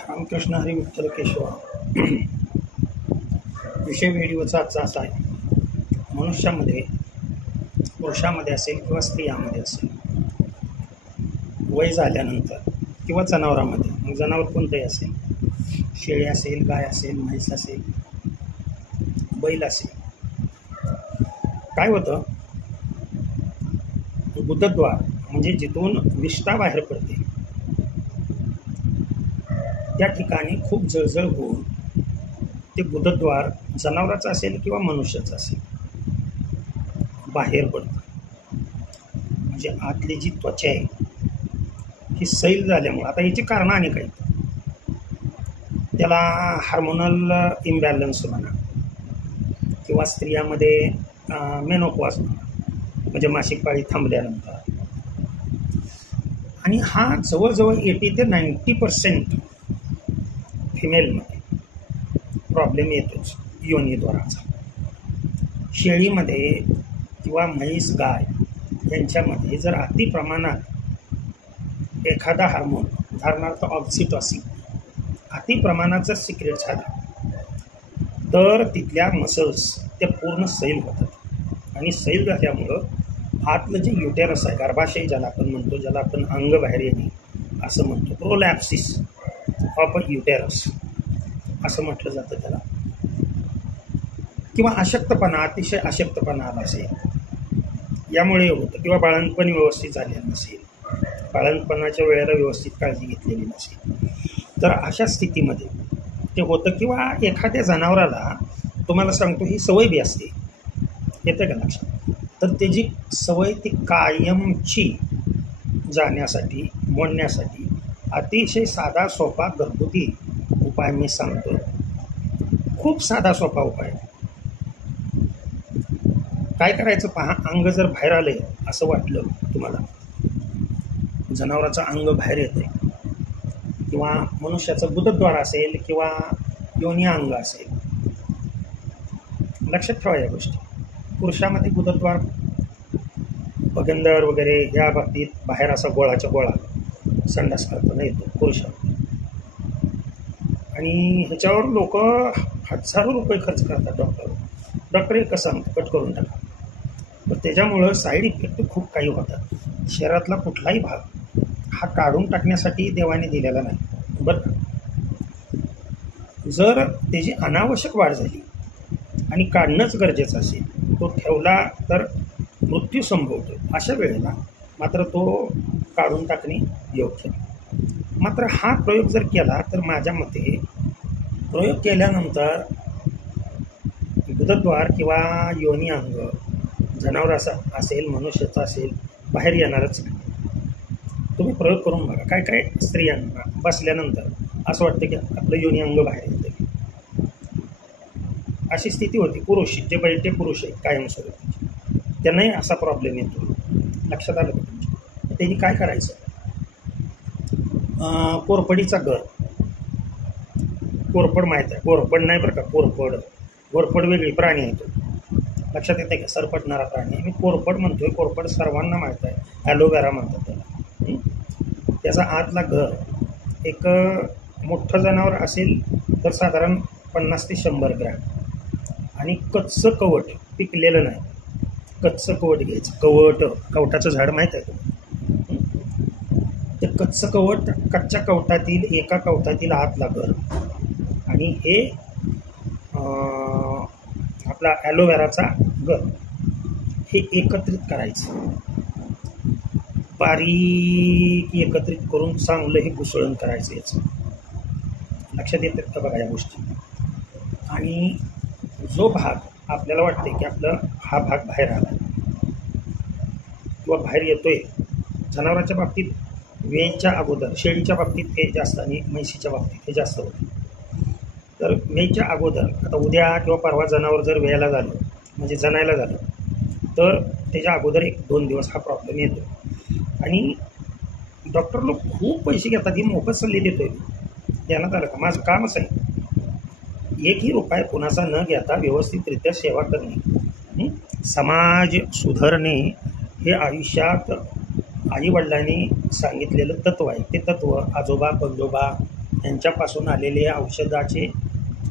रामकृष्ण हरी विठ्ठल केशव. विषय व्हिडिओचा आजचा असा आहे, मनुष्यामध्ये, पुरुषामध्ये असेल किंवा स्त्रियामध्ये असेल, वय झाल्यानंतर किंवा जनावरांमध्ये, मग जनावर कोणतंही असेल, शेळी असेल, गाय असेल, म्हैस असेल, बैल असेल, काय होतं, गुदद्वार म्हणजे जिथून विष्ठा बाहेर पडते त्या ठिकाणी खूप जळजळ होऊन ते गुदद्वार जनावराचं असेल किंवा मनुष्याचं असेल बाहेर पडतं. म्हणजे आतली जी त्वचा आहे ही सैल झाल्यामुळे, आता याची कारणं अनेक आहेत. त्याला हार्मोनल इम्बॅलन्स म्हणा किंवा स्त्रियामध्ये मेनोपॉज म्हणा, म्हणजे मासिक पाळी थांबल्यानंतर. आणि हा जवळजवळ 80 ते 90% फिमेलमध्ये प्रॉब्लेम येतोच योनीद्वाराचा. शेळीमध्ये किंवा म्हैस गाय यांच्यामध्ये जर अति प्रमाणात एखादा हार्मोन, उदाहरणार्थ ऑक्सिटॉसिन, अति प्रमाणात जर सिक्रेट झाला तर तिथल्या मसल्स त्या पूर्ण सैल होतात. आणि सैल झाल्यामुळं आतलं जे युटेरस आहे, गर्भाशय ज्याला आपण म्हणतो, ज्याला आपण अंग बाहेर येणे असं म्हणतो, प्रोलॅप्सिस ऑफ युटेरस असं म्हटलं जातं त्याला. किंवा अशक्तपणा, अतिशय अशक्तपणा आला असेल यामुळे होतं. किंवा बाळंतपण व्यवस्थित झालेलं नसेल, बाळंतपणाच्या वेळेला व्यवस्थित काळजी घेतलेली नसेल, तर अशा स्थितीमध्ये ते होतं. किंवा एखाद्या जनावराला तुम्हाला सांगतो ही सवय बी असते, येतं का लक्षात, तर त्याची सवय ती कायमची जाण्यासाठी, मोडण्यासाठी अतिशय साधा सोपा घरगुती उपाय मी सांगतो. खूप साधा सोपा उपाय. काय करायचं पहा, अंग जर बाहेर आले असं वाटलं तुम्हाला, जनावराचं अंग बाहेर येते किंवा मनुष्याचं गुदद्वार असेल किंवा योनी अंग असेल, लक्षात ठेवा या गोष्टी. पुरुषामध्ये गुदद्वार, पगंदर वगैरे या बाबतीत बाहेर असा गोळाच्या गोळा संडास करताना येतो पुरुषामध्ये. आणि ह्याच्यावर लोक हजारो रुपये खर्च करतात. डॉक्टर एक कसं कट करून टाका, पण त्याच्यामुळं साईड इफेक्ट खूप काही होतात. शरीरातला कुठलाही भाग हा काढून टाकण्यासाठी देवाने दिलेला नाही बरं का. जर त्याची अनावश्यक वाढ झाली आणि काढणंच गरजेचं असेल, तो ठेवला तर मृत्यू संभवतो. अशा वेळेला मात्र तो काढून टाकणे योग्य. मात्र हा प्रयोग जर केला तर माझ्या मते प्रयोग केल्यानंतर गुदद्वार किंवा योनी अंग जनावराचा असेल, मनुष्याचा असेल, बाहेर येणारच नाही. तुम्ही प्रयोग करून बघा. काय काय स्त्रियांना बसल्यानंतर असं वाटतं की आपलं योनी अंग बाहेर येतं, अशी स्थिती होती. पुरुष जे बैठे पुरुष आहेत कायमस्वरूपी, त्यांनाही असा प्रॉब्लेम येतो. लक्षात आलं का तुमच्या? त्यांनी काय करायचं, कोरपडीचा गर, कोरपड माहीत आहे, कोरपड नाही बरं का, कोरपड, कोरपड वेगळी प्राणी आहे तो, लक्षात येते का, सरपटणारा प्राणी. मी कोरपड म्हणतोय, कोरपड सर्वांना माहीत आहे, ॲलोवेरा म्हणतात त्याला. त्याचा आतला घर, एक मोठं जनावर असेल तर साधारण 50 ते 100 ग्रॅम, आणि कच्चं कवट, पिकलेलं नाही, कच्चं कवट घ्यायचं. कवटाचं झाड माहीत आहे तुम्हाला. ते कच्चं कवट, कच्च्या कवटातील एका कवटातील आतला घर, आणि हे आपला ॲलोवेराचा गर, हे एकत्रित करायचं, बारीक एकत्रित करून चांगलं हे घुसळण करायचं. याचं लक्षात येतात का बघा या गोष्टी. आणि जो भाग आपल्याला वाटते की आपलं हा भाग बाहेर आला किंवा बाहेर येतोय, जनावरांच्या बाबतीत वेळेच्या अगोदर, शेळीच्या बाबतीत हे जास्त आणि म्हैशीच्या बाबतीत हे जास्त होतं. तर वेळेच्या अगोदर, आता उद्या किंवा परवा जनावर जर वेळेला झालं, म्हणजे जनायला झालं, तर त्याच्या अगोदर 1-2 दिवस हा प्रॉब्लेम येतो. आणि डॉक्टर लोक खूप पैसे घेतात, ही मोफत सल्ले देतोय. ध्यानात आलं का, माझं कामच आहे एकही रुपया कोणाचा न घेता व्यवस्थितरित्या सेवा करणे, समाज सुधारणे, हे आयुष्यात आईवडिलांनी सांगितलेलं तत्व आहे. ते तत्व आजोबा, पंजोबा, यांच्यापासून आलेले औषधाचे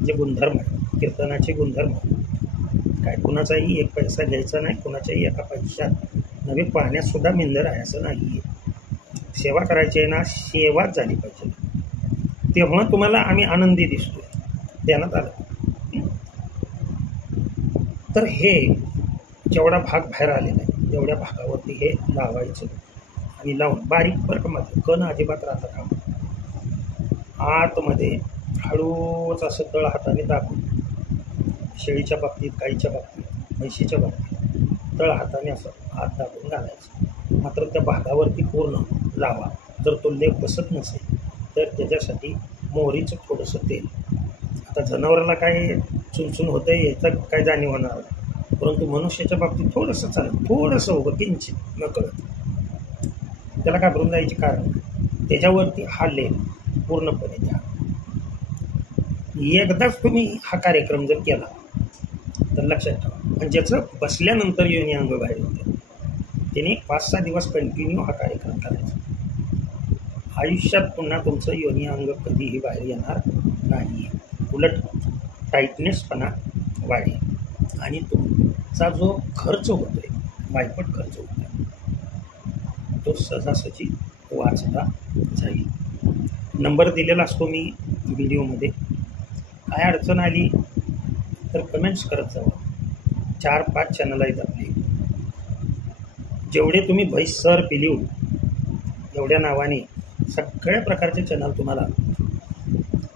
जे गुणधर्म आहेत, कीर्तनाचे गुणधर्म, काय कुणाचाही एक पैसा घ्यायचा नाही, कुणाच्याही एका पैशात नवे पाहण्यातसुद्धा मिंदर आहे असं नाही आहे. सेवा करायची आहे ना, सेवाच झाली पाहिजे, तेव्हा तुम्हाला आम्ही आनंदी दिसतोय, ध्यानात आलं. तर हे जेवढा भाग बाहेर आलेला आहे तेवढ्या भागावरती हे लावायचं आणि लावून बारीक बरकमध्ये कण अजिबात राहता कामा आतमध्ये हळूच असं तळ हाताने दाबून, शेळीच्या बाबतीत, गाईच्या बाबतीत, म्हशीच्या बाबतीत तळ हाताने असं हात दाबून घालायचं. मात्र त्या भागावरती पूर्ण लावा. जर तो लेप बसत नसेल तर त्याच्यासाठी मोहरीचं थोडंसं तेल. आता जनावराला काय चुनचुन होतं आहे याचं काय जाणीव होणार नाही, परंतु मनुष्याच्या बाबतीत थोडंसं चालेल, थोडंसं उभं किंचित न कळत, त्याला घाबरून जायचे कारण. त्याच्यावरती हा लेप पूर्णपणे द्या. एकदाच तुम्ही हा कार्यक्रम जर केला तर लक्षात ठेवा, आणि ज्याचं बसल्यानंतर योनी अंग बाहेर होते त्याने 5-6 दिवस कंटिन्यू हा कार्यक्रम करायचा. आयुष्यात पुन्हा तुमचं योनी अंग कधीही बाहेर येणार नाही, उलट टाईटनेसपणा वाढेल आणि तुमचा जो खर्च होतोय, वायपट खर्च होतोय, तो सहजासहजी वाचता जाईल. नंबर दिलेला असतो मी व्हिडिओमध्ये. काय अडचण आली तर कमेंट्स करत जावा. 4-5 चॅनल आहेत आपले, जेवढे तुम्ही भैसर पिलीव एवढ्या नावाने सगळ्या प्रकारचे चॅनल तुम्हाला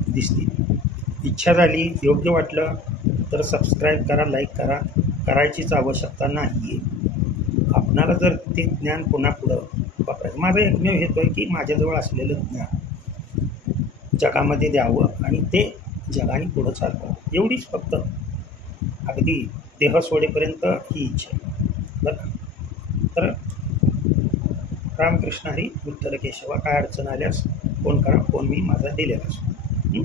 दिसतील. इच्छा झाली, योग्य वाटलं तर सबस्क्राईब करा, लाईक करा, करायचीच आवश्यकता नाही आहे. आपणाला जर ते ज्ञान पुन्हा पुढं वापरायचं, माझा एकमेव हेतू आहे की माझ्याजवळ असलेलं ज्ञान जगामध्ये द्यावं आणि ते जगाने पुढं चालवावं, एवढीच फक्त अगदी देह सोडेपर्यंत ही इच्छा आहे बरं का. तर रामकृष्ण हरी, विठ्ठल केशवा. काय अडचण आल्यास फोन करा, फोन मी माझा दिलेला असतो.